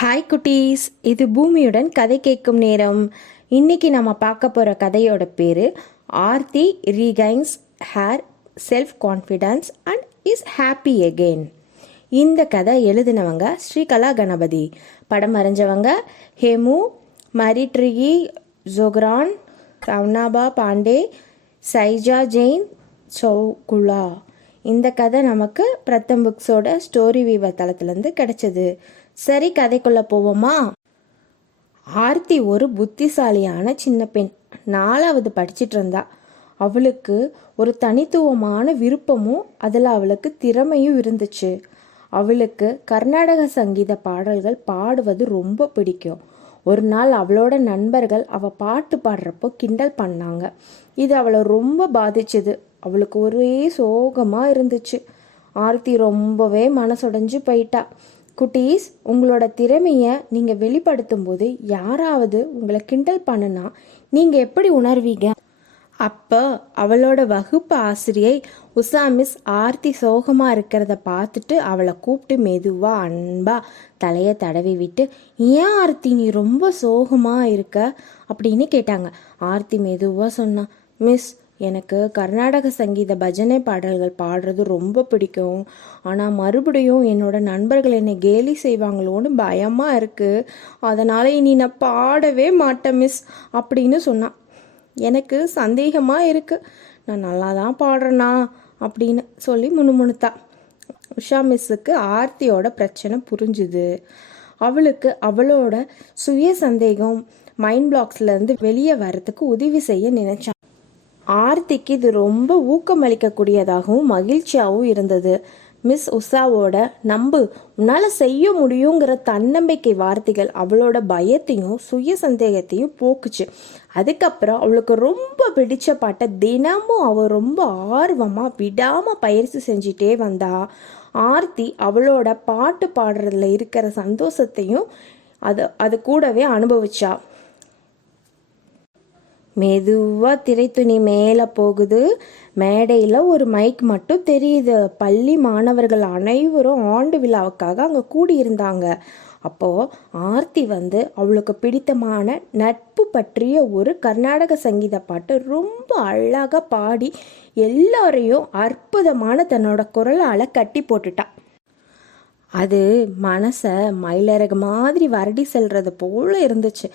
Hi குட்டீஸ், இது பூமியுடன் கதை கேட்கும் நேரம். இன்னைக்கு நம்ம பார்க்க போகிற கதையோட பேர் Aarthi regains her self confidence and is happy again. இந்த கதை எழுதினவங்க ஸ்ரீகலா கணபதி, படம் வரைஞ்சவங்க ஹேமு மரிட்ரிகி ஜோக்ரான், கவுனாபா பாண்டே, சைஜா ஜெயின் சௌகுலா. இந்த கதை நமக்கு பிரத்தம் புக்ஸோட ஸ்டோரி வீவர் தளத்துலேருந்து கிடைச்சது. சரி, கதைக்குள்ள போவோமா? ஆர்த்தி ஒரு புத்திசாலியான சின்ன பெண். 4வது படிச்சிட்டு இருந்தா. அவளுக்கு ஒரு தனித்துவமான விருப்பமும் அதில் அவளுக்கு திறமையும் இருந்துச்சு. அவளுக்கு கர்நாடக சங்கீத பாடல்கள் பாடுவது ரொம்ப பிடிக்கும். ஒரு நாள் அவளோட நண்பர்கள் அவள் பாட்டு பாடுறப்போ கிண்டல் பண்ணாங்க. இது அவளை ரொம்ப பாதிச்சுது. அவளுக்கு ஒரே சோகமாக இருந்துச்சு. ஆர்த்தி ரொம்பவே மனசுடைஞ்சு போயிட்டா. குட்டீஸ், உங்களோட திறமையை நீங்கள் வெளிப்படுத்தும் போது யாராவது உங்களை கிண்டல் பண்ணுனா நீங்கள் எப்படி உணர்வீங்க? அப்போ அவளோட வகுப்பு ஆசிரியை உஷா மிஸ் ஆர்த்தி சோகமாக இருக்கிறத பார்த்துட்டு அவளை கூப்பிட்டு மெதுவாக அன்பாக தலையை தடவி விட்டு, ஏன் ஆர்த்தி நீ ரொம்ப சோகமாக இருக்க அப்படின்னு கேட்டாங்க. ஆர்த்தி மெதுவாக சொன்னா, மிஸ், எனக்கு கர்நாடக சங்கீத பஜனை பாடல்கள் பாடுறது ரொம்ப பிடிக்கும். ஆனால் மறுபடியும் என்னோட நண்பர்கள் என்னை கேலி செய்வாங்களோன்னு பயமாக இருக்குது. அதனால் இனி நான் பாடவே மாட்டேன் மிஸ் அப்படின்னு சொன்னான். எனக்கு சந்தேகமாக இருக்குது, நான் நல்லா தான் பாடுறேனா அப்படின்னு சொல்லி முணுமுணுத்தா. உஷா மிஸ்ஸுக்கு ஆர்த்தியோட பிரச்சனை புரிஞ்சுது. அவளுக்கு அவளோட சுய சந்தேகம் மைண்ட் பிளாக்ஸ்லேருந்து வெளியே வர்றதுக்கு உதவி செய்ய நினைச்சான். ஆர்த்திக்கு இது ரொம்ப ஊக்கமளிக்கக்கூடியதாகவும் மகிழ்ச்சியாகவும் இருந்தது. மிஸ் உஷாவோட நம்பு, உன்னால் செய்ய முடியுங்கிற தன்னம்பிக்கை வார்த்தைகள் அவளோட பயத்தையும் சுய சந்தேகத்தையும் போக்குச்சு. அதுக்கப்புறம் அவளுக்கு ரொம்ப பிடிச்ச பாட்டை தினமும் அவள் ரொம்ப ஆர்வமாக விடாமல் பயிற்சி செஞ்சிட்டே வந்தா. ஆர்த்தி அவளோட பாட்டு பாடுறதுல இருக்கிற சந்தோஷத்தையும் அது கூடவே அனுபவிச்சா. மெதுவாக திரைத்துணி மேலே போகுது. மேடையில் ஒரு மைக் மட்டும் தெரியுது. பள்ளி மாணவர்கள் அனைவரும் ஆண்டு விழாவுக்காக அங்கே கூடியிருந்தாங்க. அப்போது ஆர்த்தி அவளுக்கு பிடித்தமான நட்பு பற்றிய ஒரு கர்நாடக சங்கீத பாட்டு ரொம்ப அழகாக பாடி எல்லாரையும் அற்புதமான தன்னோட குரலால் கட்டி போட்டுட்டா. அது மனசை மயிலறகு மாதிரி வருடி செல்றது போல இருந்துச்சு.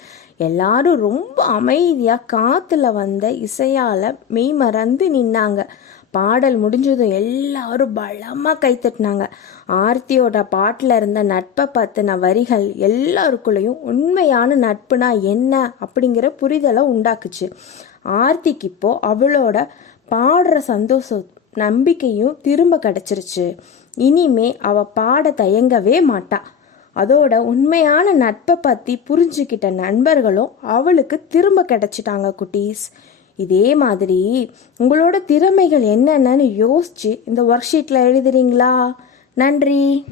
எல்லாரும் ரொம்ப அமைதியாக காற்றுல வந்த இசையால் மெய் மறந்து நின்னாங்க. பாடல் முடிஞ்சதும் எல்லாரும் பலமாக கைத்தட்டினாங்க. ஆர்த்தியோட பாட்டில் இருந்த நட்பை பற்றின வரிகள் எல்லாருக்குள்ளேயும் உண்மையான நட்புனா என்ன அப்படிங்கிற புரிதலை உண்டாக்குச்சு. ஆர்த்திக்கு இப்போ அவளோட பாடுற சந்தோஷம் நம்பிக்கையும் திரும்ப கிடச்சிருச்சு. இனிமே அவ பாட தயங்கவே மாட்டா. அதோட உண்மையான நட்பை பற்றி புரிஞ்சுக்கிட்ட நண்பர்களும் அவளுக்கு திரும்ப கிடைச்சிட்டாங்க. குட்டீஸ், இதே மாதிரி உங்களோட திறமைகள் என்னென்னு யோசிச்சு இந்த ஒர்க் ஷீட்டில் எழுதுறீங்களா? நன்றி.